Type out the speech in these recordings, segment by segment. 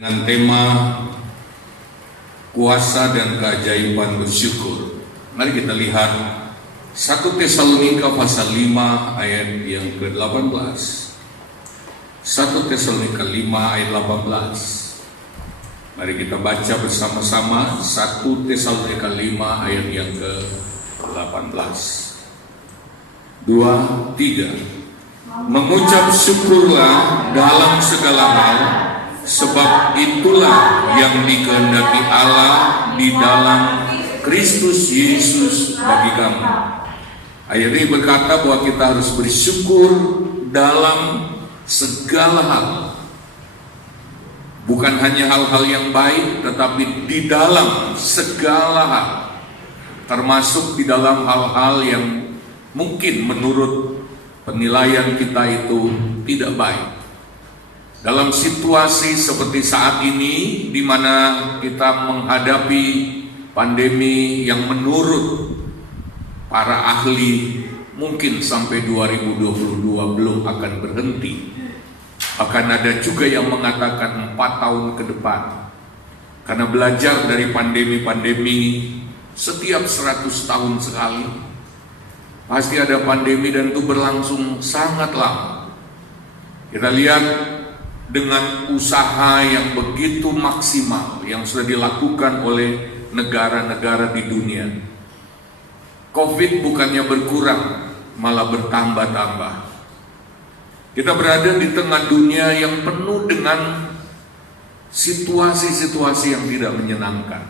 Dengan tema kuasa dan keajaiban bersyukur. Mari kita lihat 1 Tesalonika pasal 5 ayat yang ke-18. 1 Tesalonika 5 ayat 18. Mari kita baca bersama-sama 1 Tesalonika 5 ayat yang ke-18. 2, 3. Mengucap syukurlah dalam segala hal, sebab itulah yang dikehendaki Allah di dalam Kristus Yesus bagi kamu. Ayat ini berkata bahwa kita harus bersyukur dalam segala hal. Bukan hanya hal-hal yang baik, tetapi di dalam segala hal. Termasuk di dalam hal-hal yang mungkin menurut penilaian kita itu tidak baik. Dalam situasi seperti saat ini, di mana kita menghadapi pandemi yang menurut para ahli mungkin sampai 2022 belum akan berhenti. Bahkan ada juga yang mengatakan 4 tahun ke depan. Karena belajar dari pandemi-pandemi setiap 100 tahun sekali, pasti ada pandemi dan itu berlangsung sangat lama. Kita lihat dengan usaha yang begitu maksimal yang sudah dilakukan oleh negara-negara di dunia, COVID bukannya berkurang, malah bertambah-tambah. Kita berada di tengah dunia yang penuh dengan situasi-situasi yang tidak menyenangkan.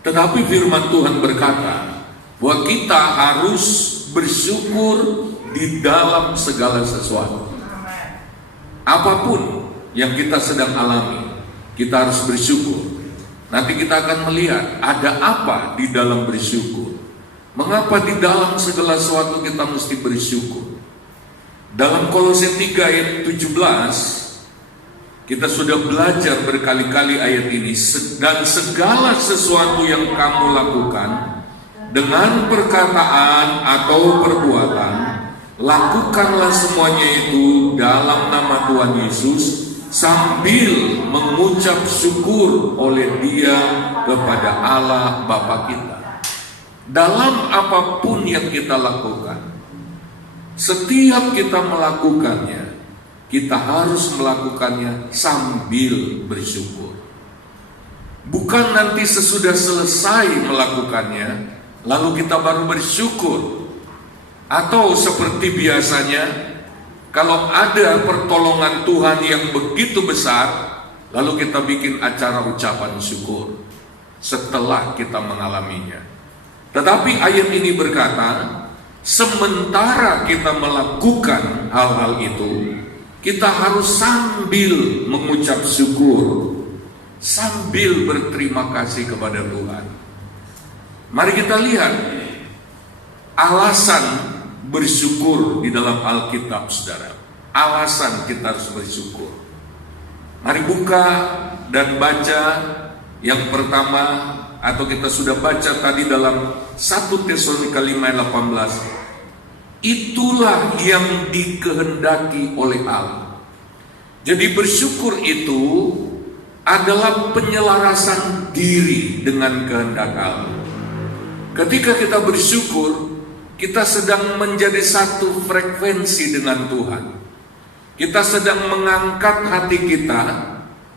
Tetapi firman Tuhan berkata bahwa kita harus bersyukur di dalam segala sesuatu. Apapun yang kita sedang alami, kita harus bersyukur. Nanti kita akan melihat ada apa di dalam bersyukur. Mengapa di dalam segala sesuatu kita mesti bersyukur? Dalam Kolose 3 ayat 17, kita sudah belajar berkali-kali ayat ini. Dan segala sesuatu yang kamu lakukan, dengan perkataan atau perbuatan, lakukanlah semuanya itu dalam nama Tuhan Yesus, sambil mengucap syukur oleh Dia kepada Allah Bapa kita. Dalam apapun yang kita lakukan, setiap kita melakukannya, kita harus melakukannya sambil bersyukur. Bukan nanti sesudah selesai melakukannya, lalu kita baru bersyukur. Atau seperti biasanya, kalau ada pertolongan Tuhan yang begitu besar, lalu kita bikin acara ucapan syukur setelah kita mengalaminya. Tetapi ayat ini berkata, sementara kita melakukan hal-hal itu, kita harus sambil mengucap syukur, sambil berterima kasih kepada Tuhan. Mari kita lihat alasan bersyukur di dalam Alkitab, saudara. Alasan kita harus bersyukur. Mari buka dan baca yang pertama, atau kita sudah baca tadi dalam 1 Tesalonika 5 ayat 18. Itulah yang dikehendaki oleh Allah. Jadi bersyukur itu adalah penyelarasan diri dengan kehendak Allah. Ketika kita bersyukur, kita sedang menjadi satu frekuensi dengan Tuhan. Kita sedang mengangkat hati kita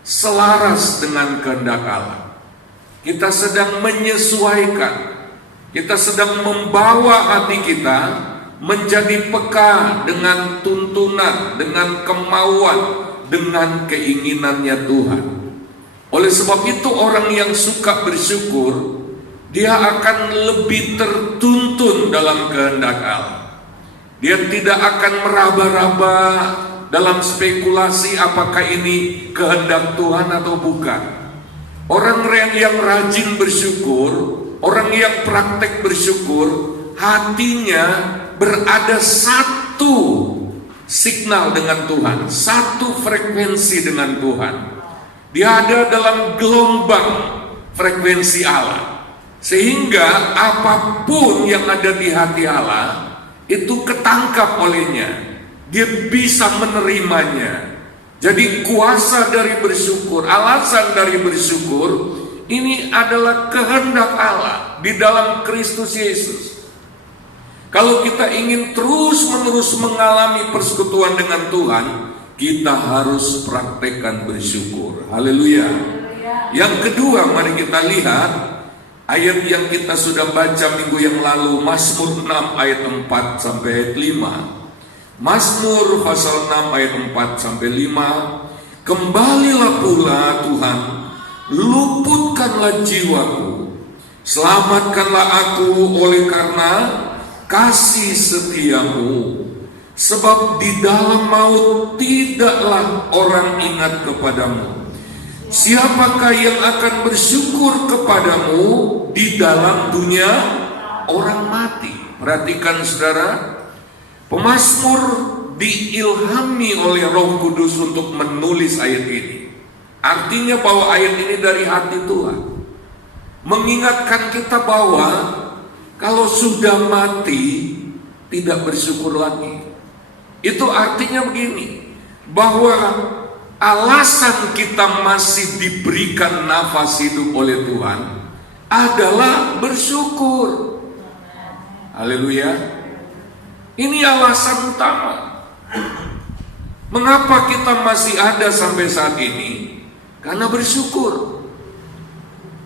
selaras dengan kehendak Allah. Kita sedang menyesuaikan. Kita sedang membawa hati kita menjadi peka dengan tuntunan, dengan kemauan, dengan keinginannya Tuhan. Oleh sebab itu orang yang suka bersyukur, dia akan lebih tertuntun dalam kehendak Allah. Dia tidak akan meraba-raba dalam spekulasi apakah ini kehendak Tuhan atau bukan. Orang yang rajin bersyukur, orang yang praktek bersyukur, hatinya berada satu signal dengan Tuhan, satu frekuensi dengan Tuhan. Dia ada dalam gelombang frekuensi Allah. Sehingga apapun yang ada di hati Allah itu ketangkap olehnya. Dia bisa menerimanya. Jadi kuasa dari bersyukur, alasan dari bersyukur, ini adalah kehendak Allah di dalam Kristus Yesus. Kalau kita ingin terus-menerus mengalami persekutuan dengan Tuhan, kita harus praktekkan bersyukur. Haleluya. Yang kedua, mari kita lihat ayat yang kita sudah baca minggu yang lalu, Mazmur 6 ayat 4 sampai ayat 5. Mazmur pasal 6 ayat 4 sampai 5. Kembalilah pula Tuhan, luputkanlah jiwaku, selamatkanlah aku oleh karena kasih setiamu, sebab di dalam maut tidaklah orang ingat kepadamu. Siapakah yang akan bersyukur kepadamu di dalam dunia orang mati? Perhatikan saudara, pemazmur diilhami oleh Roh Kudus untuk menulis ayat ini. Artinya bahwa ayat ini dari hati Tuhan, mengingatkan kita bahwa kalau sudah mati tidak bersyukur lagi. Itu artinya begini, bahwa alasan kita masih diberikan nafas hidup oleh Tuhan adalah bersyukur. Haleluya. Ini alasan utama. Mengapa kita masih ada sampai saat ini? Karena bersyukur.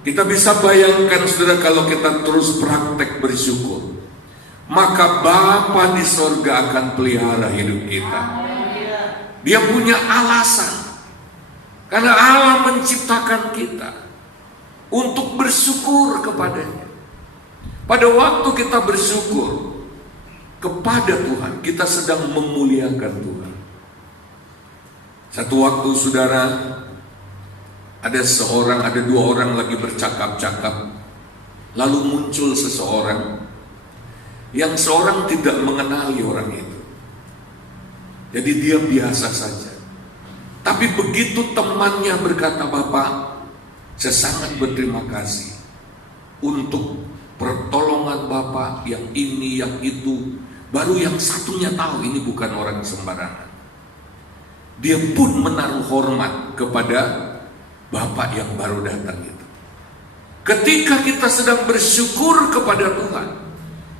Kita bisa bayangkan saudara, kalau kita terus praktek bersyukur, maka Bapa di sorga akan pelihara hidup kita. Dia punya alasan. Karena Allah menciptakan kita untuk bersyukur kepadanya. Pada waktu kita bersyukur kepada Tuhan, kita sedang memuliakan Tuhan. Satu waktu saudara, ada dua orang lagi bercakap-cakap, lalu muncul seseorang yang seorang tidak mengenali orang itu. Jadi dia biasa saja. Tapi begitu temannya berkata, "Bapak, saya sangat berterima kasih untuk pertolongan Bapak yang ini, yang itu." Baru yang satunya tahu ini bukan orang sembarangan. Dia pun menaruh hormat kepada Bapak yang baru datang itu. Ketika kita sedang bersyukur kepada Tuhan,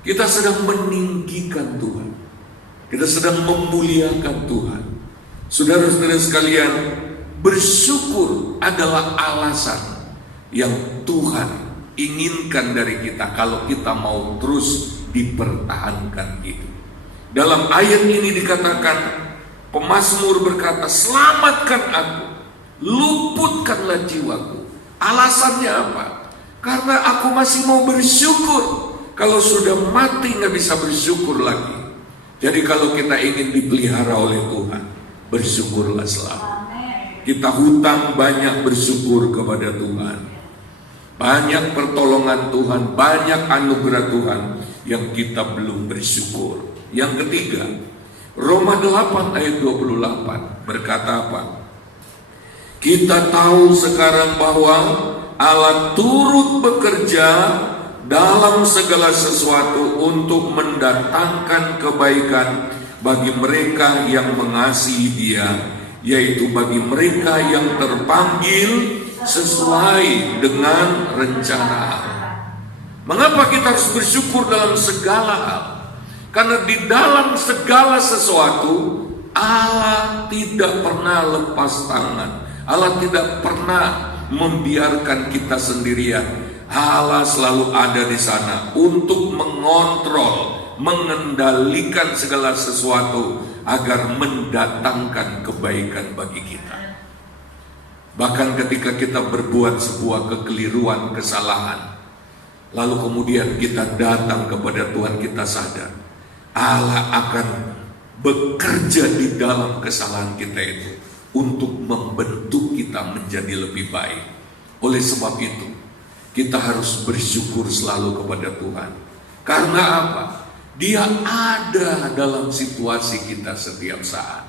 kita sedang meninggikan Tuhan, kita sedang memuliakan Tuhan. Saudara-saudara sekalian, bersyukur adalah alasan yang Tuhan inginkan dari kita kalau kita mau terus dipertahankan itu. Dalam ayat ini dikatakan, pemazmur berkata, "Selamatkan aku, luputkanlah jiwaku." Alasannya apa? Karena aku masih mau bersyukur. Kalau sudah mati nggak bisa bersyukur lagi. Jadi kalau kita ingin dipelihara oleh Tuhan, bersyukurlah selalu. Kita hutang banyak bersyukur kepada Tuhan. Banyak pertolongan Tuhan, banyak anugerah Tuhan yang kita belum bersyukur. Yang ketiga, Roma 8 ayat 28 berkata apa? Kita tahu sekarang bahwa Allah turut bekerja dalam segala sesuatu untuk mendatangkan kebaikan bagi mereka yang mengasihi Dia, yaitu bagi mereka yang terpanggil sesuai dengan rencana Allah. Mengapa kita harus bersyukur dalam segala hal? Karena di dalam segala sesuatu Allah tidak pernah lepas tangan. Allah tidak pernah membiarkan kita sendirian. Allah selalu ada di sana untuk mengontrol, mengendalikan segala sesuatu agar mendatangkan kebaikan bagi kita. Bahkan ketika kita berbuat sebuah kekeliruan, kesalahan, lalu kemudian kita datang kepada Tuhan, kita sadar Allah akan bekerja di dalam kesalahan kita itu untuk membentuk kita menjadi lebih baik. Oleh sebab itu, kita harus bersyukur selalu kepada Tuhan. Karena apa? Dia ada dalam situasi kita setiap saat.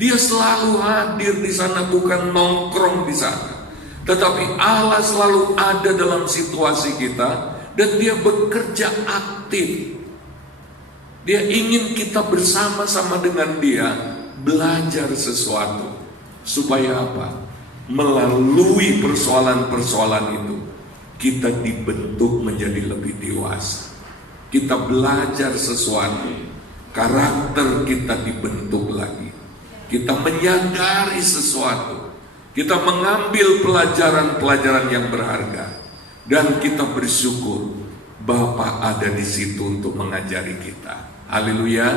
Dia selalu hadir di sana, bukan nongkrong di sana. Tetapi Allah selalu ada dalam situasi kita dan Dia bekerja aktif. Dia ingin kita bersama-sama dengan Dia belajar sesuatu. Supaya apa? Melalui persoalan-persoalan itu, kita dibentuk menjadi lebih dewasa. Kita belajar sesuatu, karakter kita dibentuk lagi. Kita menyadari sesuatu, kita mengambil pelajaran-pelajaran yang berharga, dan kita bersyukur Bapa ada di situ untuk mengajari kita. Haleluya.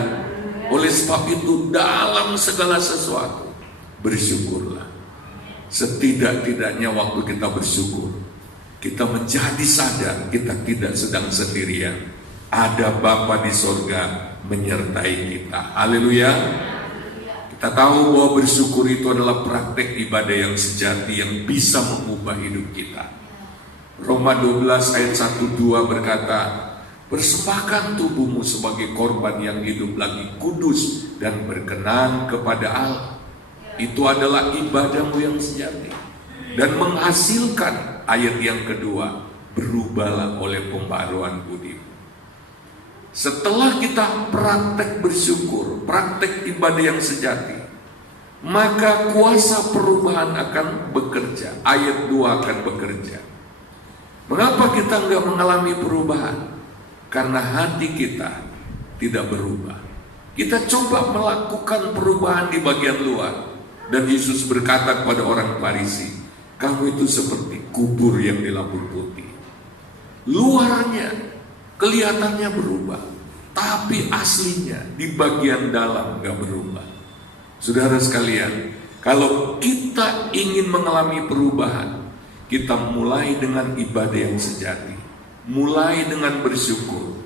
Oleh sebab itu, dalam segala sesuatu bersyukurlah. Setidak-tidaknya waktu kita bersyukur, kita menjadi sadar kita tidak sedang sendirian. Ada Bapa di sorga menyertai kita. Haleluya. Kita tahu bahwa bersyukur itu adalah praktek ibadah yang sejati yang bisa mengubah hidup kita. Roma 12 ayat 1-2 berkata, persembahkan tubuhmu sebagai korban yang hidup lagi, kudus dan berkenan kepada Allah. Itu adalah ibadahmu yang sejati. Dan menghasilkan, ayat yang kedua, berubahlah oleh pembaruan budi. Setelah kita praktek bersyukur, praktek ibadah yang sejati, maka kuasa perubahan akan bekerja. Ayat 2 akan bekerja. Mengapa kita enggak mengalami perubahan? Karena hati kita tidak berubah. Kita coba melakukan perubahan di bagian luar. Dan Yesus berkata kepada orang Farisi, kamu itu seperti kubur yang dilapur putih. Luarnya, kelihatannya berubah, tapi aslinya di bagian dalam gak berubah. Saudara sekalian, kalau kita ingin mengalami perubahan, kita mulai dengan ibadah yang sejati, mulai dengan bersyukur,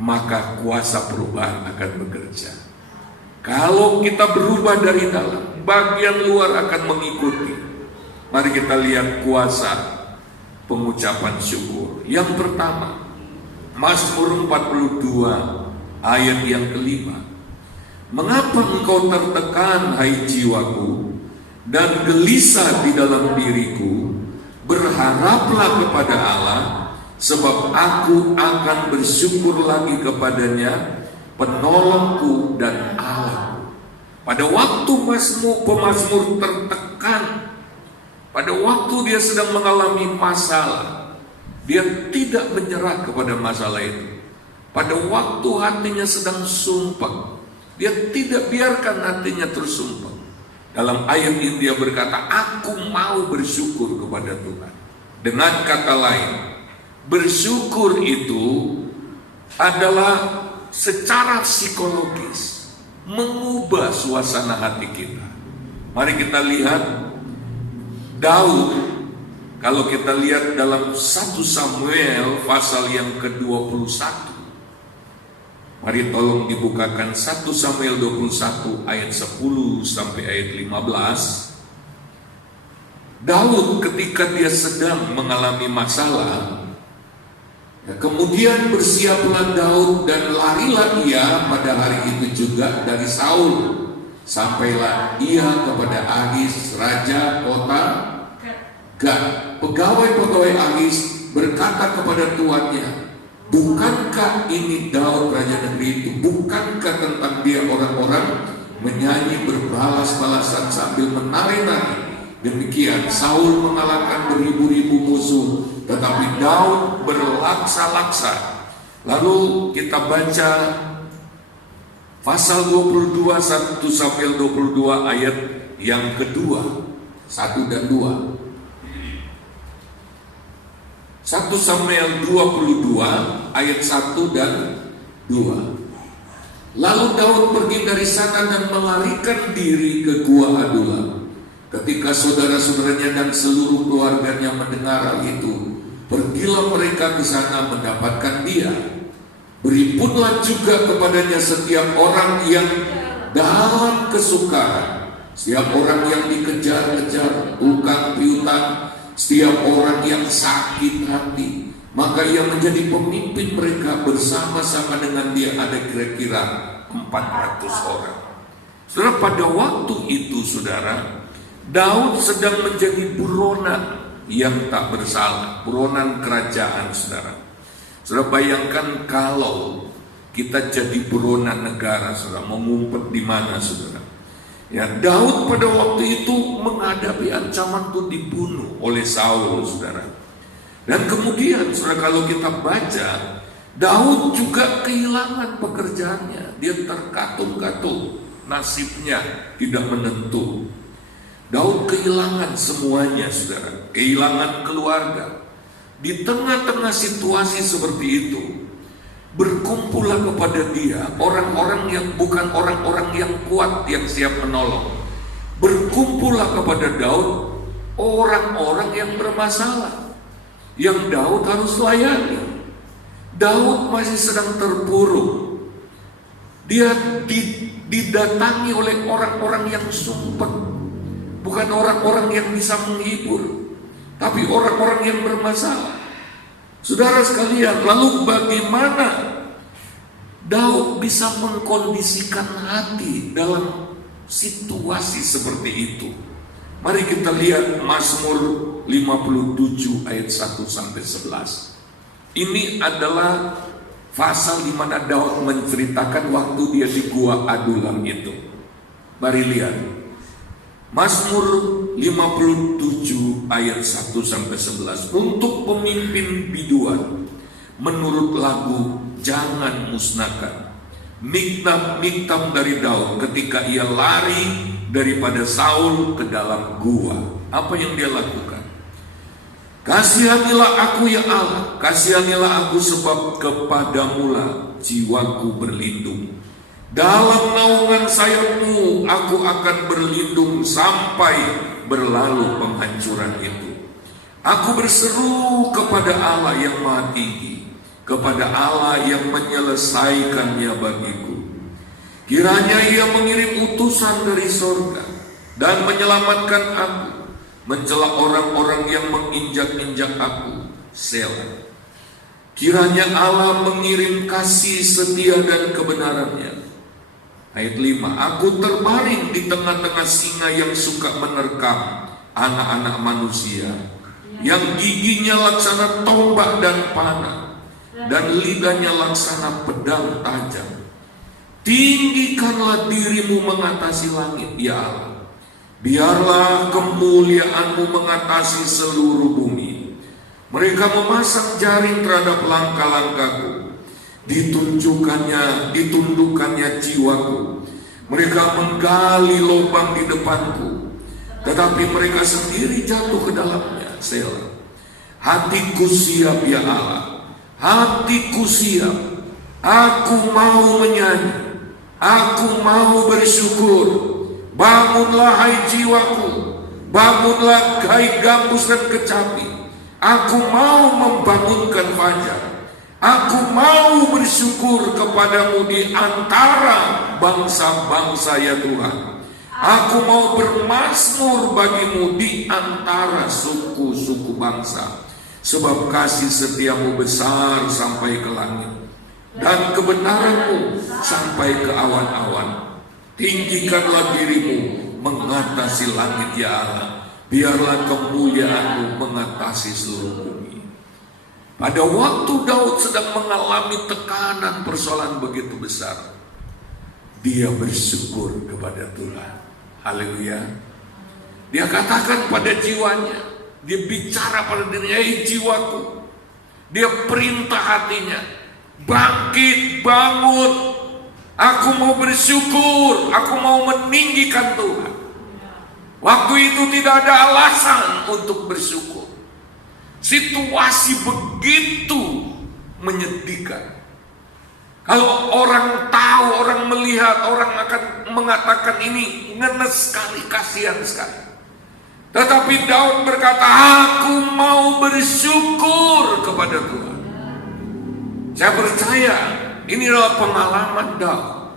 maka kuasa perubahan akan bekerja. Kalau kita berubah dari dalam, bagian luar akan mengikuti. Mari kita lihat kuasa pengucapan syukur. Yang pertama, Mazmur 42 ayat yang kelima. Mengapa engkau tertekan, hai jiwaku, dan gelisah di dalam diriku? Berharaplah kepada Allah, sebab aku akan bersyukur lagi kepadanya, penolongku dan Allah. Pada waktu pemazmur tertekan, pada waktu dia sedang mengalami masalah, dia tidak menyerah kepada masalah itu. Pada waktu hatinya sedang sumpah, dia tidak biarkan hatinya tersumpah. Dalam ayat ini dia berkata, aku mau bersyukur kepada Tuhan. Dengan kata lain, bersyukur itu adalah secara psikologis mengubah suasana hati kita. Mari kita lihat Daud. Kalau kita lihat dalam 1 Samuel pasal yang ke-21, mari tolong dibukakan 1 Samuel 21 ayat 10 sampai ayat 15. Daud ketika dia sedang mengalami masalah, kemudian bersiaplah Daud dan larilah ia pada hari itu juga dari Saul. Sampailah ia kepada Agis, raja kota Gat. Pegawai-pegawai Agis berkata kepada tuannya, bukankah ini Daud raja negeri itu? Bukankah tentang dia orang-orang menyanyi berbalas-balasan sambil menari-nari? Demikian Saul mengalahkan beribu-ribu musuh, tetapi Daud berlaksa-laksa. Lalu kita baca pasal 22, 1 Samuel 22 ayat yang kedua, 1 dan 2. 1 Samuel 22 ayat 1 dan 2. Lalu Daud pergi dari sana dan melarikan diri ke gua Adulam. Ketika saudara-saudaranya dan seluruh keluarganya mendengar hal itu, pergilah mereka ke sana mendapatkan dia. Beripunlah juga kepadanya setiap orang yang dalam kesukaran, setiap orang yang dikejar-kejar, tukang piutang, setiap orang yang sakit hati. Maka ia menjadi pemimpin mereka. Bersama-sama dengan dia ada kira-kira 400 orang. Saudara, pada waktu itu saudara, Daud sedang menjadi buronan yang tak bersalah, buronan kerajaan. Saudara bayangkan kalau kita jadi buronan negara, saudara, mengumpet di mana, saudara? Ya, Daud pada waktu itu menghadapi ancaman untuk dibunuh oleh Saul, saudara. Dan kemudian, saudara, kalau kita baca, Daud juga kehilangan pekerjaannya. Dia terkatung-katung, nasibnya tidak menentu. Daud kehilangan semuanya, saudara. Kehilangan keluarga. Di tengah-tengah situasi seperti itu, berkumpullah kepada dia orang-orang yang bukan orang-orang yang kuat yang siap menolong. Berkumpullah kepada Daud orang-orang yang bermasalah, yang Daud harus layani. Daud masih sedang terpuruk. Dia didatangi oleh orang-orang yang sumpah, bukan orang-orang yang bisa menghibur, tapi orang-orang yang bermasalah. Saudara sekalian, lalu bagaimana Daud bisa mengkondisikan hati dalam situasi seperti itu? Mari kita lihat Mazmur 57 ayat 1-11. Ini adalah pasal di mana Daud menceritakan waktu dia di gua Adulam itu. Mari lihat Mazmur 57 ayat 1-11. Untuk pemimpin biduan menurut lagu Jangan Musnahkan, Miktam dari Daud ketika ia lari daripada Saul ke dalam gua. Apa yang dia lakukan? Kasihanilah aku ya Allah, kasihanilah aku sebab kepadamulah jiwaku berlindung. Dalam naungan sayapmu aku akan berlindung sampai berlalu penghancuran itu. Aku berseru kepada Allah yang Maha Tinggi, kepada Allah yang menyelesaikannya bagiku. Kiranya ia mengirim utusan dari sorga dan menyelamatkan aku, mencela orang-orang yang menginjak-injak aku. Selah. Kiranya Allah mengirim kasih setia dan kebenarannya. Ayat 5, aku terbaring di tengah-tengah singa yang suka menerkam anak-anak manusia, yang giginya laksana tombak dan panah, dan lidahnya laksana pedang tajam. Tinggikanlah dirimu mengatasi langit, ya Allah. Biarlah kemuliaanmu mengatasi seluruh bumi. Mereka memasang jaring terhadap langkah-langkahku. Ditundukkannya jiwaku. Mereka menggali lubang di depanku, tetapi mereka sendiri jatuh ke dalamnya. Selah. Hatiku siap ya Allah, hatiku siap. Aku mau menyanyi, aku mau bersyukur. Bangunlah hai jiwaku, bangunlah hai gambus dan kecapi. Aku mau membangunkan fajar. Aku mau bersyukur kepadamu di antara bangsa-bangsa ya Tuhan. Aku mau bermazmur bagimu di antara suku-suku bangsa. Sebab kasih setiamu besar sampai ke langit, dan kebenaranmu sampai ke awan-awan. Tinggikanlah dirimu mengatasi langit ya Allah. Biarlah kemuliaanmu mengatasi seluruh bumi. Pada waktu Daud sedang mengalami tekanan persoalan begitu besar, dia bersyukur kepada Tuhan. Haleluya. Dia katakan pada jiwanya, dia bicara pada dirinya, "Hei jiwaku." Dia perintah hatinya, "Bangkit, bangun. Aku mau bersyukur, aku mau meninggikan Tuhan." Waktu itu tidak ada alasan untuk bersyukur. Situasi begitu menyedihkan. Kalau orang tahu, orang melihat, orang akan mengatakan ini ngenes sekali, kasihan sekali. Tetapi Daud berkata, "Aku mau bersyukur kepada Tuhan." Saya percaya ini adalah pengalaman Daud,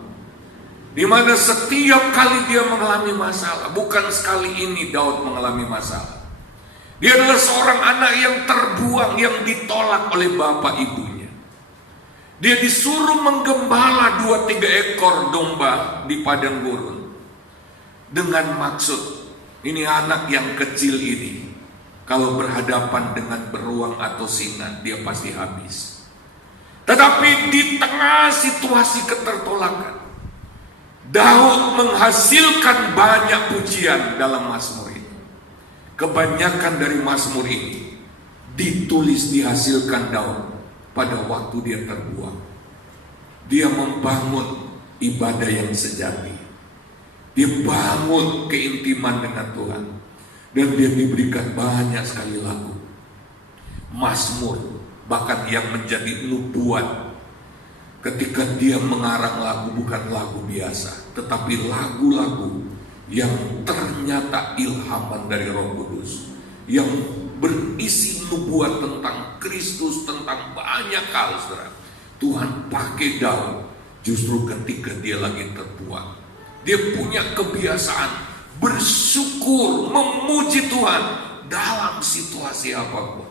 di mana setiap kali dia mengalami masalah, bukan sekali ini Daud mengalami masalah. Dia adalah seorang anak yang terbuang, yang ditolak oleh bapak ibunya. Dia disuruh menggembala 2-3 ekor domba di padang gurun, dengan maksud ini anak yang kecil ini kalau berhadapan dengan beruang atau singa dia pasti habis. Tetapi di tengah situasi ketertolakan, Daud menghasilkan banyak pujian dalam Mazmur ini. Kebanyakan dari Mazmur ini ditulis, dihasilkan Daud pada waktu dia terbuang. Dia membangun ibadah yang sejati. Dia bangun keintiman dengan Tuhan. Dan dia diberikan banyak sekali lagu, Mazmur, bahkan yang menjadi nubuat. Ketika dia mengarang lagu, bukan lagu biasa, tetapi lagu-lagu yang ternyata ilhaman dari Roh Kudus, yang berisi nubuat tentang Kristus, tentang banyak hal, saudara. Tuhan pakai Daud justru ketika dia lagi terbuang. Dia punya kebiasaan bersyukur, memuji Tuhan dalam situasi apapun.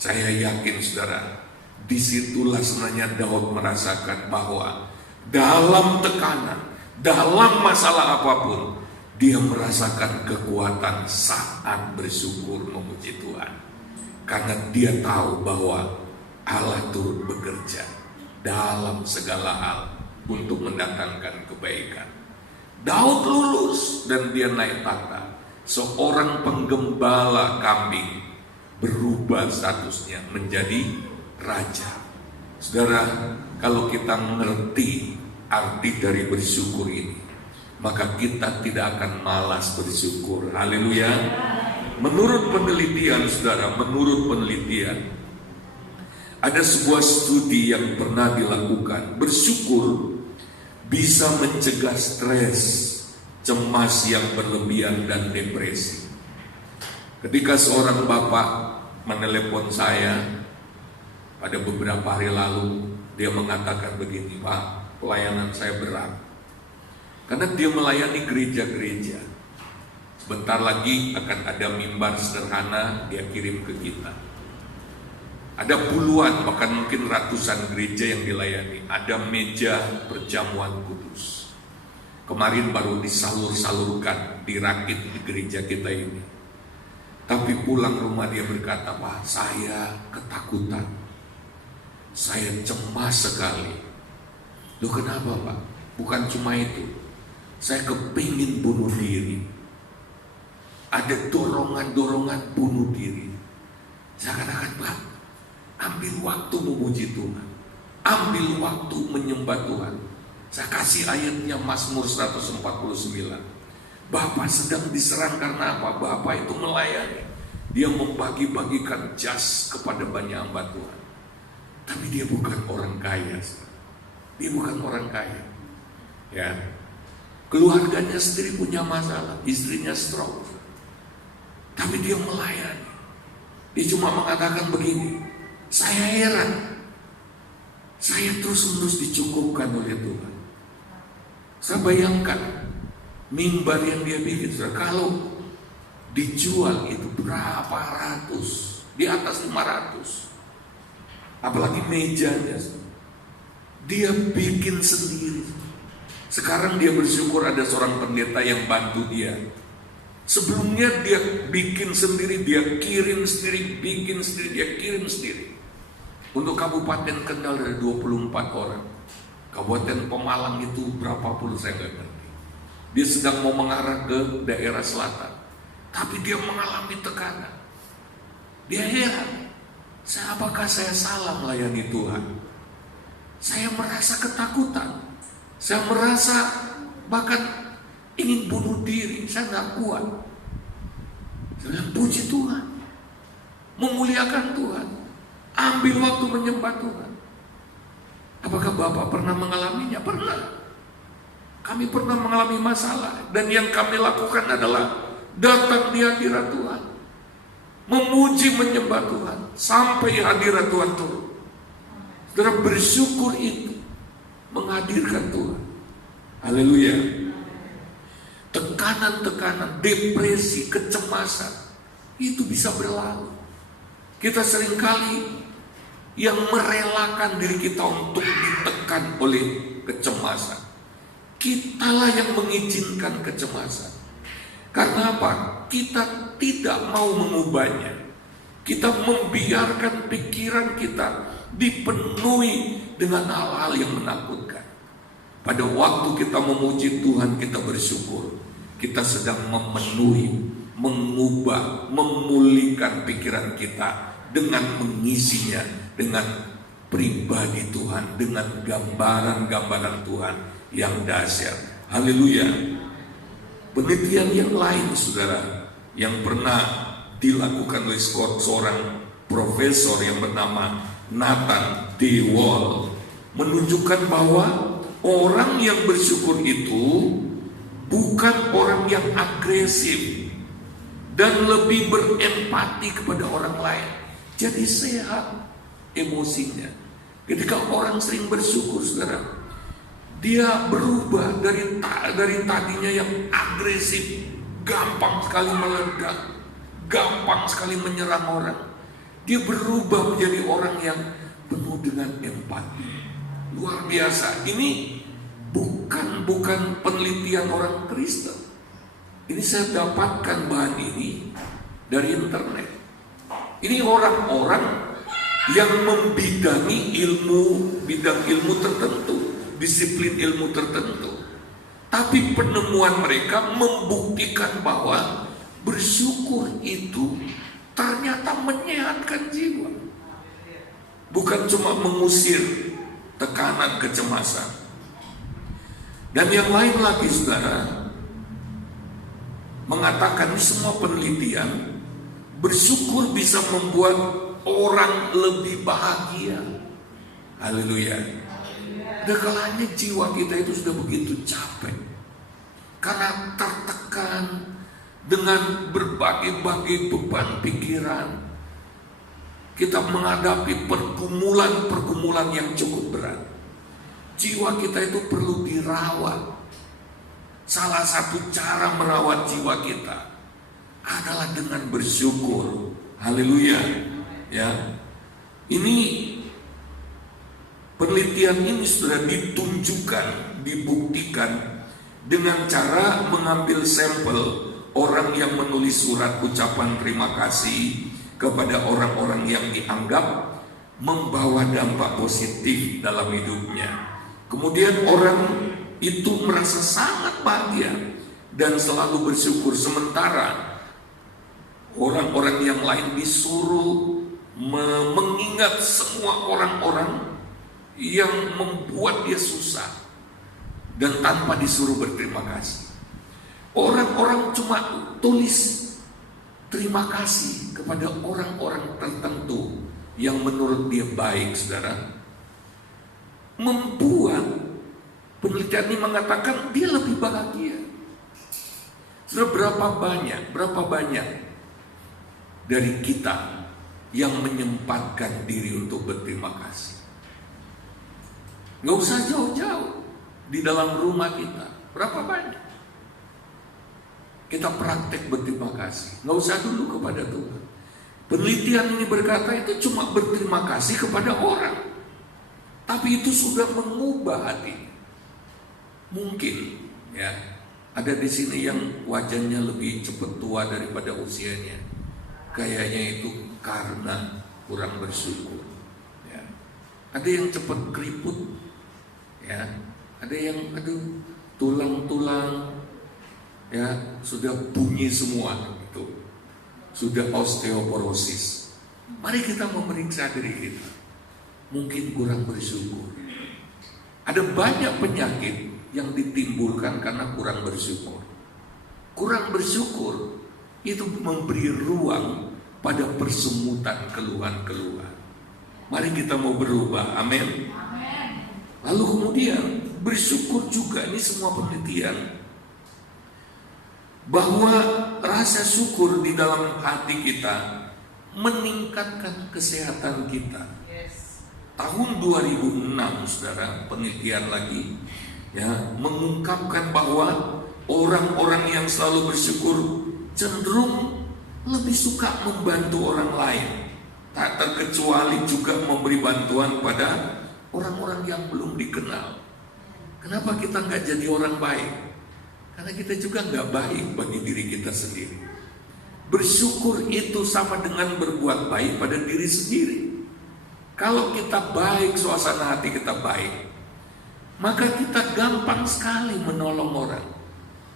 Saya yakin, saudara, disitulah sebenarnya Daud merasakan bahwa dalam tekanan, dalam masalah apapun, dia merasakan kekuatan saat bersyukur memuji Tuhan. Karena dia tahu bahwa Allah turut bekerja dalam segala hal untuk mendatangkan kebaikan. Daud lulus dan dia naik tahta. Seorang penggembala kambing berubah statusnya menjadi raja. Saudara, kalau kita mengerti arti dari bersyukur ini, maka kita tidak akan malas bersyukur. Haleluya. Menurut penelitian, saudara, ada sebuah studi yang pernah dilakukan. Bersyukur bisa mencegah stres, cemas yang berlebihan, dan depresi. Ketika seorang bapak menelepon saya pada beberapa hari lalu, dia mengatakan begini, "Pak, pelayanan saya berat." Karena dia melayani gereja-gereja. Sebentar lagi akan ada mimbar sederhana, dia kirim ke kita. Ada puluhan, bahkan mungkin ratusan gereja yang dilayani. Ada meja perjamuan kudus. Kemarin baru disalur-salurkan, dirakit di gereja kita ini. Tapi pulang rumah dia berkata, "Pak, saya ketakutan. Saya cemas sekali." Loh, kenapa, Pak? Bukan cuma itu. Saya kepingin bunuh diri. Ada dorongan-dorongan bunuh diri. Saya katakan, "Pak, ambil waktu memuji Tuhan. Ambil waktu menyembah Tuhan." Saya kasih ayatnya Mazmur 149. Bapak sedang diserang karena apa? Bapak itu melayani. Dia membagi-bagikan jas kepada banyak hamba Tuhan. Tapi dia bukan orang kaya. Dia bukan orang kaya. Ya. Keluarganya sendiri punya masalah. Istrinya stroke. Tapi dia melayani. Dia cuma mengatakan begini, "Saya heran, saya terus-menerus dicukupkan oleh Tuhan." Saya bayangkan mimbar yang dia bikin, kalau dijual itu berapa ratus, di atas 500. Apalagi mejanya, dia bikin sendiri. Sekarang dia bersyukur ada seorang pendeta yang bantu dia. Sebelumnya dia bikin sendiri, dia kirim sendiri, bikin sendiri, dia kirim sendiri. Untuk Kabupaten Kendal ada 24 orang. Kabupaten Pemalang itu berapa puluh saya nggak ngerti. Dia sedang mau mengarah ke daerah selatan, tapi dia mengalami tekanan. Dia heran, apakah saya salah melayani Tuhan? Saya merasa ketakutan. Saya merasa bahkan ingin bunuh diri, saya nggak kuat. Saya puji Tuhan, memuliakan Tuhan, ambil waktu menyembah Tuhan. Apakah Bapak pernah mengalaminya? Pernah. Kami pernah mengalami masalah, dan yang kami lakukan adalah datang di hadirat Tuhan, memuji menyembah Tuhan sampai hadirat Tuhan turun. Saudara, bersyukur itu menghadirkan Tuhan. Haleluya. Tekanan-tekanan, depresi, kecemasan itu bisa berlalu. Kita seringkali yang merelakan diri kita untuk ditekan oleh kecemasan. Kitalah yang mengizinkan kecemasan. Karena apa? Kita tidak mau mengubahnya. Kita membiarkan pikiran kita dipenuhi dengan hal-hal yang menakutkan. Pada waktu kita memuji Tuhan, kita bersyukur. Kita sedang memenuhi, mengubah, memulihkan pikiran kita dengan mengisinya dengan pribadi Tuhan, dengan gambaran-gambaran Tuhan yang dahsyat. Haleluya. Penelitian yang lain, saudara, yang pernah dilakukan oleh seorang profesor yang bernama Nathan D. Wall, menunjukkan bahwa orang yang bersyukur itu bukan orang yang agresif dan lebih berempati kepada orang lain. Jadi sehat emosinya. Ketika orang sering bersyukur, saudara, dia berubah dari tadinya yang agresif, gampang sekali meledak, gampang sekali menyerang orang. Dia berubah menjadi orang yang penuh dengan empati. Luar biasa. Ini bukan penelitian orang Kristen. Ini saya dapatkan bahan ini dari internet. Ini orang-orang yang membidangi bidang ilmu tertentu, disiplin ilmu tertentu. Tapi penemuan mereka membuktikan bahwa bersyukur itu ternyata menyehatkan jiwa. Bukan cuma mengusir tekanan, kecemasan. Dan yang lain lagi, saudara, mengatakan di semua penelitian, bersyukur bisa membuat orang lebih bahagia. Haleluya. Ada kalanya jiwa kita itu sudah begitu capek karena tertekan dengan berbagai-bagai beban pikiran. Kita menghadapi pergumulan yang cukup berat. Jiwa kita itu perlu dirawat. Salah satu cara merawat jiwa kita adalah dengan bersyukur. Haleluya. Ya. Ini penelitian ini sudah ditunjukkan, dibuktikan dengan cara mengambil sampel orang yang menulis surat ucapan terima kasih kepada orang-orang yang dianggap membawa dampak positif dalam hidupnya. Kemudian orang itu merasa sangat bahagia dan selalu bersyukur, sementara orang-orang yang lain disuruh mengingat semua orang-orang yang membuat dia susah dan tanpa disuruh berterima kasih. Orang-orang cuma tulis terima kasih kepada orang-orang tertentu yang menurut dia baik, saudara. Membuat penelitian ini mengatakan dia lebih bahagia. Saudara, berapa banyak dari kita yang menyempatkan diri untuk berterima kasih? Gak usah jauh-jauh, di dalam rumah kita. Berapa banyak kita praktek berterima kasih? Gak usah dulu kepada Tuhan. Penelitian ini berkata itu cuma berterima kasih kepada orang, tapi itu sudah mengubah hati. Mungkin ya ada di sini yang wajahnya lebih cepat tua daripada usianya. Kayaknya itu karena kurang bersyukur. Ya. Ada yang cepat keriput, ya. Ada yang tulang-tulang ya sudah bunyi semua gitu. Sudah osteoporosis. Mari kita memeriksa diri kita. Mungkin kurang bersyukur. Ada banyak penyakit yang ditimbulkan karena kurang bersyukur. Kurang bersyukur itu memberi ruang pada persemutan keluhan-keluhan. Mari kita mau berubah. Amin. Lalu kemudian bersyukur juga, ini semua penelitian, bahwa rasa syukur di dalam hati kita meningkatkan kesehatan kita. Tahun 2006, saudara, penelitian lagi ya mengungkapkan bahwa orang-orang yang selalu bersyukur cenderung lebih suka membantu orang lain, tak terkecuali juga memberi bantuan pada orang-orang yang belum dikenal. Kenapa kita nggak jadi orang baik? Karena kita juga nggak baik bagi diri kita sendiri. Bersyukur itu sama dengan berbuat baik pada diri sendiri. Kalau kita baik, suasana hati kita baik, maka kita gampang sekali menolong orang.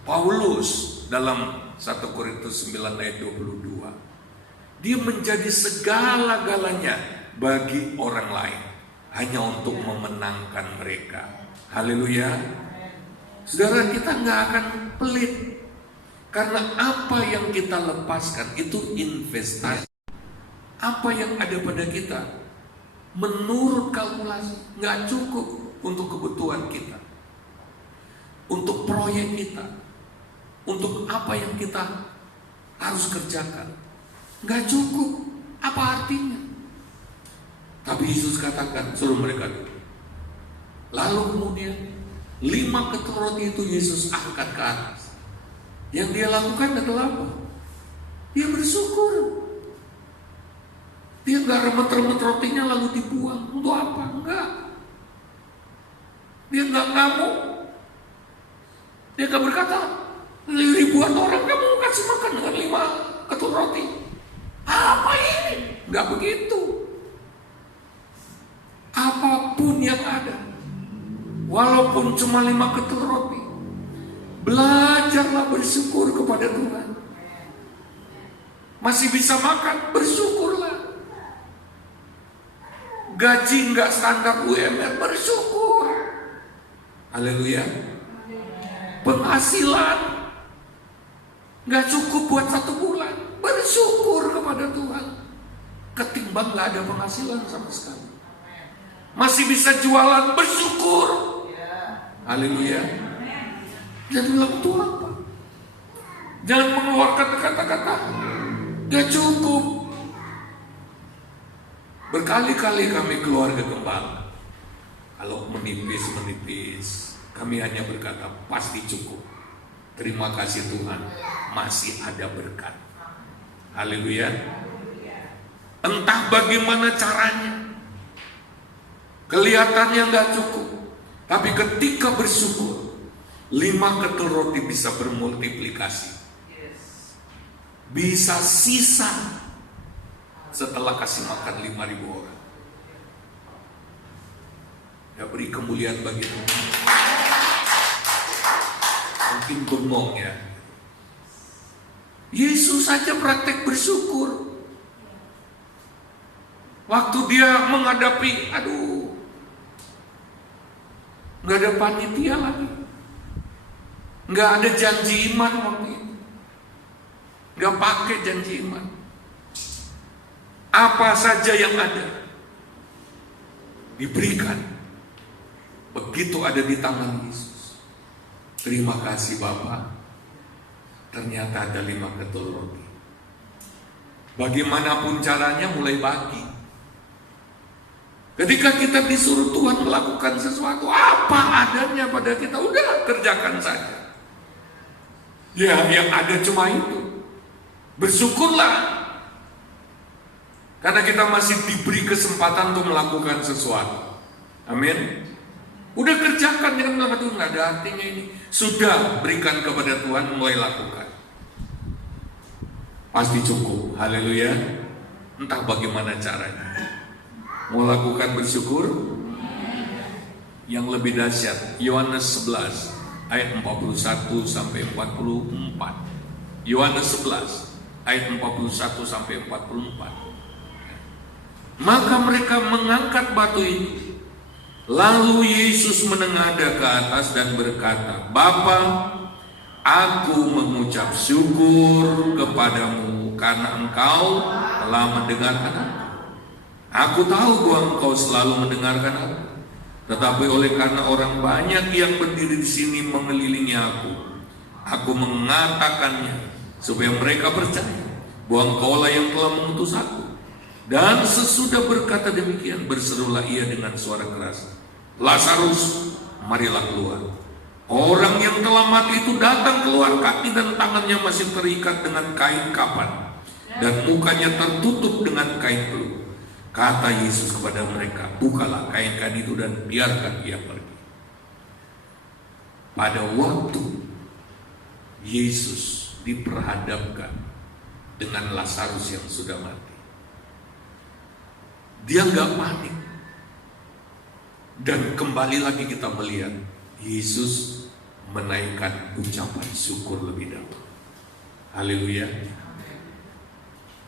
Paulus dalam 1 Korintus 9 ayat 22, dia menjadi segala-galanya bagi orang lain, hanya untuk memenangkan mereka. Haleluya. Saudara, kita nggak akan pelit, karena apa yang kita lepaskan itu investasi. Apa yang ada pada kita, menurut kalkulasi, nggak cukup untuk kebutuhan kita, untuk proyek kita, untuk apa yang kita harus kerjakan. Nggak cukup. Apa artinya? Tapi Yesus katakan, suruh mereka dulu. Lalu kemudian 5 ketul roti itu Yesus angkat ke atas. Yang dia lakukan adalah apa? Dia bersyukur. Dia nggak remet-remet rotinya lalu dibuang. Untuk apa? Enggak. Dia nggak ngamuk. Dia nggak berkata, ribuan orang kamu kasih makan dengan 5 ketul roti. Apa ini? Nggak begitu. Apapun yang ada, walaupun cuma 5 ketul roti, belajarlah bersyukur kepada Tuhan. Masih bisa makan, bersyukurlah. Gaji nggak standar UMR, bersyukur. Haleluya. Penghasilan nggak cukup buat 1 bulan, bersyukur kepada Tuhan. Ketimbang nggak ada penghasilan sama sekali, masih bisa jualan, bersyukur. Haleluya. Jangan bilang itu apa? Jangan mengeluarkan kata-kata gak cukup. Berkali-kali kami keluarga Gembala, kalau menipis, kami hanya berkata pasti cukup. Terima kasih Tuhan, masih ada berkat. Haleluya. Entah bagaimana caranya, kelihatannya nggak cukup, tapi ketika bersyukur, 5 ketul roti bisa bermultiplikasi, bisa sisa setelah kasih makan 5.000 orang. Ya, beri kemuliaan bagi Tuhan. Mungkin bengong ya. Yesus saja praktek bersyukur. Waktu dia menghadapi, nggak ada panitia lagi, nggak ada janji iman waktu itu, nggak pakai janji iman. Apa saja yang ada diberikan, begitu ada di tangan Yesus. Terima kasih Bapa, ternyata ada 5 ketul roti. Bagaimanapun caranya mulai bagi. Ketika kita disuruh Tuhan melakukan sesuatu, apa adanya pada kita, udah kerjakan saja. Ya, yang ada cuma itu. Bersyukurlah, karena kita masih diberi kesempatan untuk melakukan sesuatu. Amin. Udah kerjakan, jangan bilang itu nggak ada artinya ini. Sudah berikan kepada Tuhan, mulai lakukan. Pasti cukup. Haleluya. Entah bagaimana caranya. Mau lakukan bersyukur? Yang lebih dahsyat, Yohanes 11 ayat 41 sampai 44. Yohanes 11 ayat 41 sampai 44. Maka mereka mengangkat batu itu. Lalu Yesus menengadah ke atas dan berkata, Bapa, aku mengucap syukur kepadamu karena Engkau telah mendengarkan aku. Aku tahu bahwa Engkau selalu mendengarkan aku, tetapi oleh karena orang banyak yang berdiri di sini mengelilingi aku mengatakannya supaya mereka percaya bahwa Engkaulah yang telah mengutus aku. Dan sesudah berkata demikian, berserulah ia dengan suara keras, Lazarus, marilah keluar. Orang yang telah mati itu datang keluar, kaki dan tangannya masih terikat dengan kain kapan, dan mukanya tertutup dengan kain peluh. Kata Yesus kepada mereka, bukalah kain-kain itu dan biarkan ia pergi. Pada waktu Yesus diperhadapkan dengan Lazarus yang sudah mati, dia nggak panik. Dan kembali lagi kita melihat Yesus menaikkan ucapan syukur lebih dahulu. Haleluya.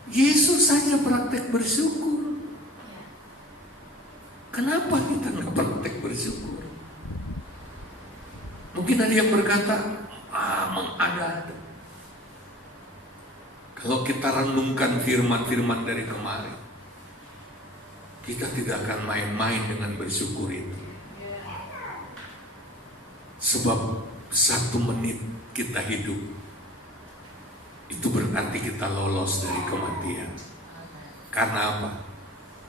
Yesus saja praktek bersyukur. Kenapa kita nggak praktek bersyukur? Mungkin ada yang berkata, mengada-ada. Kalau kita renungkan firman-firman dari kemarin, kita tidak akan main-main dengan bersyukur itu. Sebab 1 menit kita hidup, itu berarti kita lolos dari kematian. Karena apa?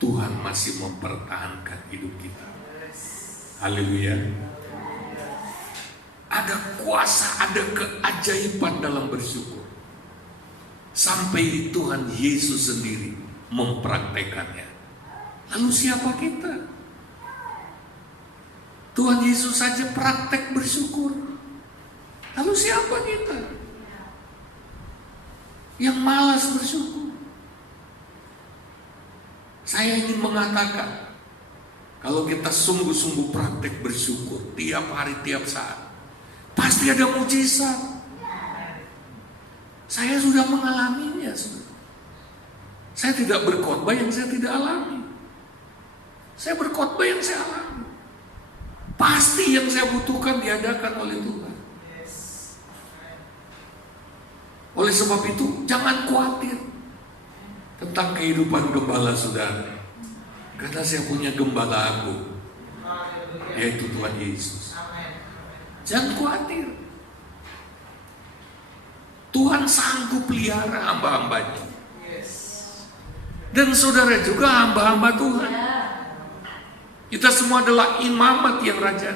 Tuhan masih mempertahankan hidup kita. Haleluya. Ada kuasa, ada keajaiban dalam bersyukur. Sampai Tuhan Yesus sendiri mempraktekannya. Lalu siapa kita? Tuhan Yesus saja praktek bersyukur. Lalu siapa kita? Yang malas bersyukur. Saya ingin mengatakan, kalau kita sungguh-sungguh praktek bersyukur tiap hari, tiap saat, pasti ada mujizat. Saya sudah mengalaminya. Saya tidak berkhotbah yang saya tidak alami. Saya berkhotbah yang saya alami. Pasti yang saya butuhkan diadakan oleh Tuhan. Oleh sebab itu, jangan khawatir tentang kehidupan gembala saudara. Karena saya punya gembala aku, yaitu Tuhan Yesus. Jangan khawatir. Tuhan sanggup pelihara hamba-hambanya. Dan saudara juga hamba-hamba Tuhan. Kita semua adalah imamat yang raja.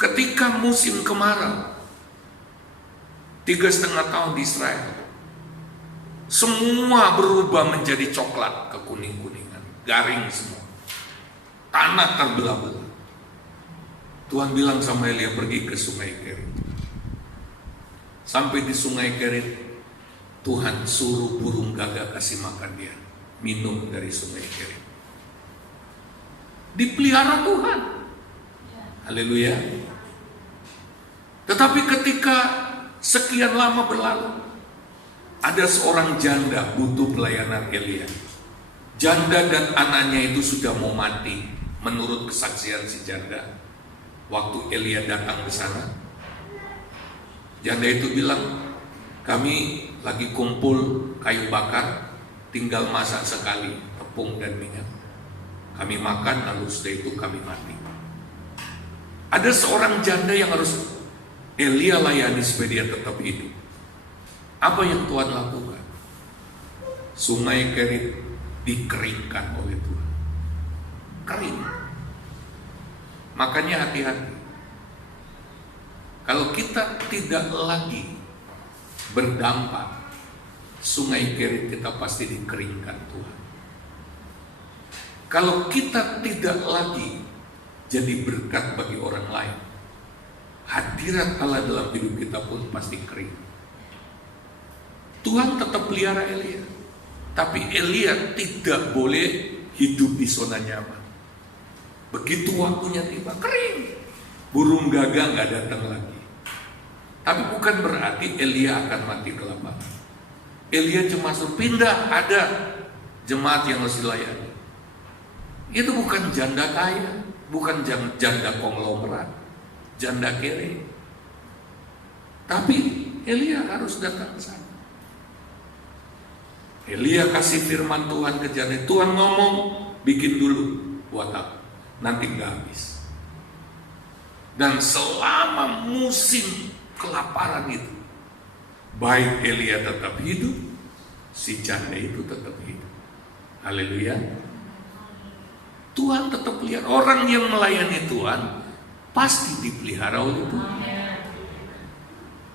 Ketika musim kemarau, 3,5 tahun di Israel, semua berubah menjadi coklat, kekuning-kuningan, garing semua. Tanah terbelah-belah. Tuhan bilang sama Elia, pergi ke sungai Kerit. Sampai di sungai Kerit, Tuhan suruh burung gagak kasih makan dia, minum dari sungai Kerit. Dipelihara Tuhan. Haleluya. Tetapi ketika sekian lama berlalu, ada seorang janda butuh pelayanan Elia. Janda dan anaknya itu sudah mau mati. Menurut kesaksian si janda, waktu Elia datang ke sana, janda itu bilang, kami lagi kumpul kayu bakar, tinggal masak sekali tepung dan minyak. Kami makan, lalu setelah itu kami mati. Ada seorang janda yang harus Elia layani supaya dia tetap hidup. Apa yang Tuhan lakukan? Sungai Kerit dikeringkan oleh Tuhan. Kering. Makanya hati-hati. Kalau kita tidak lagi berdampak, sungai Kerit kita pasti dikeringkan Tuhan. Kalau kita tidak lagi jadi berkat bagi orang lain, hadirat Allah dalam hidup kita pun pasti kering. Tuhan tetap pelihara Elia, tapi Elia tidak boleh hidup di zona nyaman. Begitu waktunya tiba, kering. Burung gagak nggak datang lagi. Tapi bukan berarti Elia akan mati kelaparan. Elia cuma suruh pindah, ada jemaat yang harus dilayani. Itu bukan janda kaya, bukan janda konglomerat, janda kere. Tapi Elia harus datang ke sana. Elia kasih firman Tuhan ke janda. Tuhan ngomong, bikin dulu buat aku, nanti nggak habis. Dan selama musim kelaparan itu, baik Elia tetap hidup, si janda itu tetap hidup. Haleluya. Tuhan tetap pelihara. Orang yang melayani Tuhan pasti dipelihara oleh Tuhan.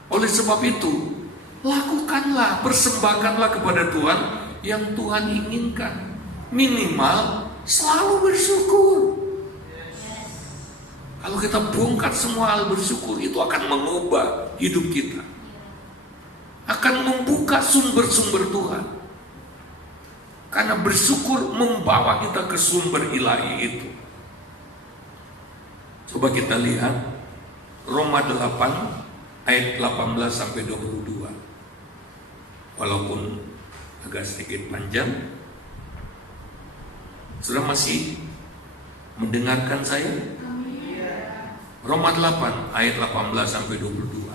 Oleh sebab itu, lakukanlah, persembahkanlah kepada Tuhan yang Tuhan inginkan. Minimal selalu bersyukur. Kalau kita bongkar semua hal bersyukur, itu akan mengubah hidup kita, akan membuka sumber-sumber Tuhan. Karena bersyukur membawa kita ke sumber ilahi itu. Coba kita lihat Roma 8 ayat 18 sampai 22. Walaupun agak sedikit panjang. Sudah masih mendengarkan saya? Roma 8 ayat 18 sampai 22.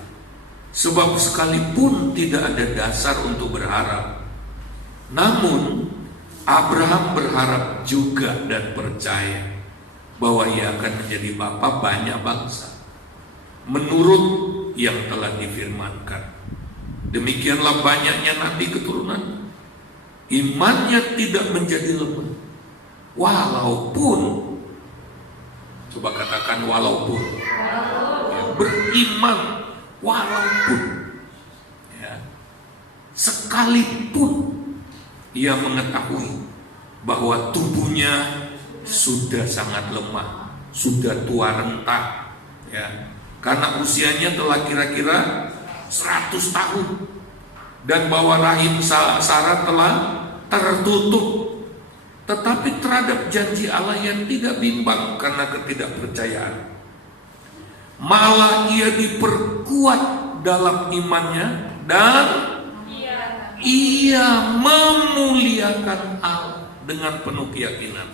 Sebab sekalipun tidak ada dasar untuk berharap, namun Abraham berharap juga dan percaya bahwa ia akan menjadi bapa banyak bangsa, menurut yang telah difirmankan. Demikianlah banyaknya nanti keturunan. Imannya tidak menjadi lemah, walaupun, coba katakan walaupun, ya, beriman walaupun, ya, sekalipun ia mengetahui bahwa tubuhnya sudah sangat lemah, sudah tua renta, ya, karena usianya telah kira-kira 100 tahun, dan bahwa rahim Sarah telah tertutup. Tetapi terhadap janji Allah yang tidak bimbang karena ketidakpercayaan, malah ia diperkuat dalam imannya dan ia memuliakan Allah dengan penuh keyakinan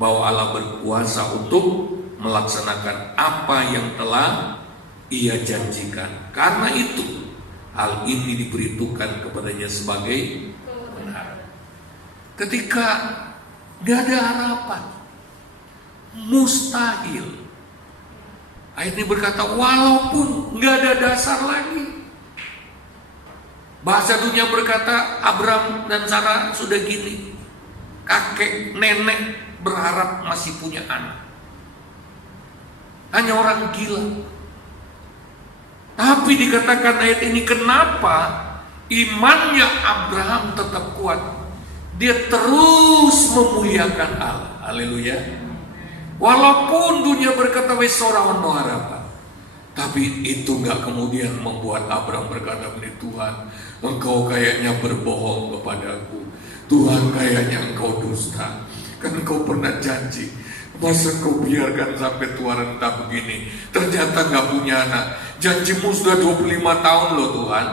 bahwa Allah berkuasa untuk melaksanakan apa yang telah ia janjikan. Karena itu hal ini diberitakan kepadanya sebagai benar. Ketika gak ada harapan, mustahil, ayat ini berkata walaupun gak ada dasar lagi. Bahasa dunia berkata Abraham dan Sarah sudah gini, kakek nenek berharap masih punya anak. Hanya orang gila. Tapi dikatakan ayat ini, kenapa imannya Abraham tetap kuat? Dia terus memuliakan Allah. Haleluya. Walaupun dunia berkata wes sorawan no harapan, tapi itu gak kemudian membuat Abraham berkata, Tuhan, Engkau kayaknya berbohong kepadaku. Tuhan, kayaknya Engkau dusta. Kan Engkau pernah janji, masa Engkau biarkan sampai tua renta begini, ternyata gak punya anak. Janjimu sudah 25 tahun loh Tuhan.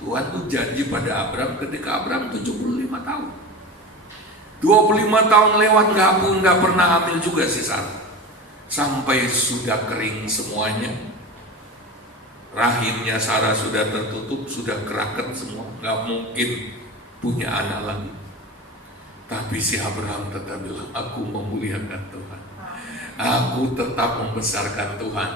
Tuhan tuh janji pada Abraham ketika Abraham 75 tahun. 25 tahun lewat gak pernah hamil juga si Sarah. Sampai sudah kering semuanya. Rahimnya Sarah sudah tertutup, sudah keraket semua, gak mungkin punya anak lagi. Tapi si Abraham tetap bilang, aku memuliakan Tuhan, aku tetap membesarkan Tuhan.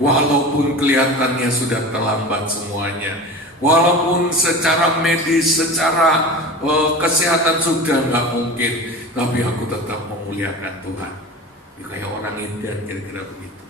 Walaupun kelihatannya sudah terlambat semuanya, walaupun secara medis, secara kesehatan sudah gak mungkin, tapi aku tetap memuliakan Tuhan. Ya, kayak orang India kira-kira begitu.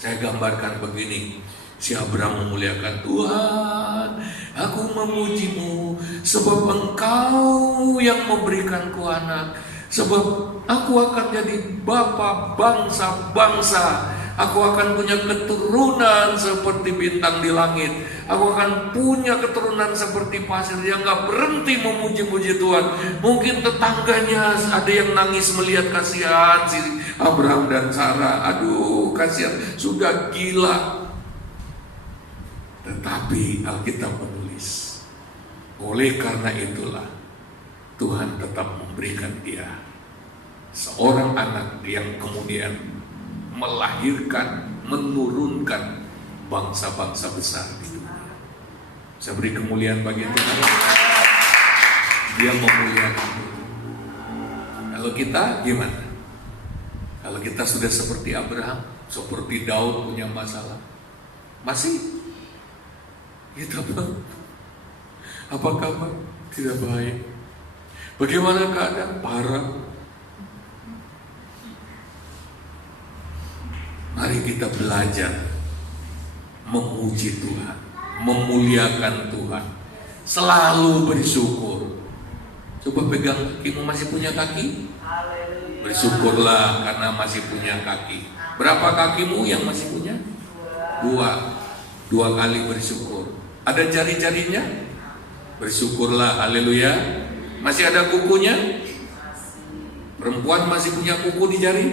Saya gambarkan begini, si Abraham memuliakan Tuhan, aku memujimu sebab Engkau yang memberikanku anak, sebab aku akan jadi bapa bangsa-bangsa. Aku akan punya keturunan seperti bintang di langit. Aku akan punya keturunan seperti pasir. Yang gak berhenti memuji-muji Tuhan. Mungkin tetangganya ada yang nangis melihat kasihan si Abraham dan Sarah. Aduh, kasihan, sudah gila. Tetapi Alkitab menulis, oleh karena itulah Tuhan tetap memberikan dia seorang anak yang kemudian melahirkan, menurunkan bangsa-bangsa besar di dunia. Saya beri kemuliaan bagi Tuhan. Dia memuliakan. Kalau kita gimana? Kalau kita sudah seperti Abraham, seperti Daud punya masalah, masih kita apa kabar? Tidak baik. Bagaimana keadaan? Parah. Mari kita belajar memuji Tuhan, memuliakan Tuhan, selalu bersyukur. Coba pegang kakimu, masih punya kaki? Bersyukurlah karena masih punya kaki. Berapa kakimu yang masih punya? Dua kali bersyukur. Ada jari-jarinya? Bersyukurlah, haleluya. Masih ada kukunya? Perempuan masih punya kuku di jari?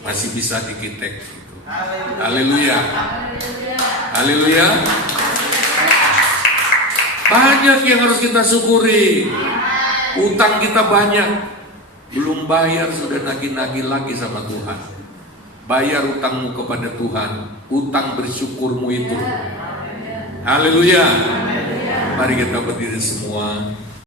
Masih bisa dikitek. Haleluya. Haleluya. Banyak yang harus kita syukuri. Utang kita banyak, belum bayar sudah nagih-nagih lagi sama Tuhan. Bayar utangmu kepada Tuhan, utang bersyukurmu itu. Haleluya. Mari kita berdiri semua.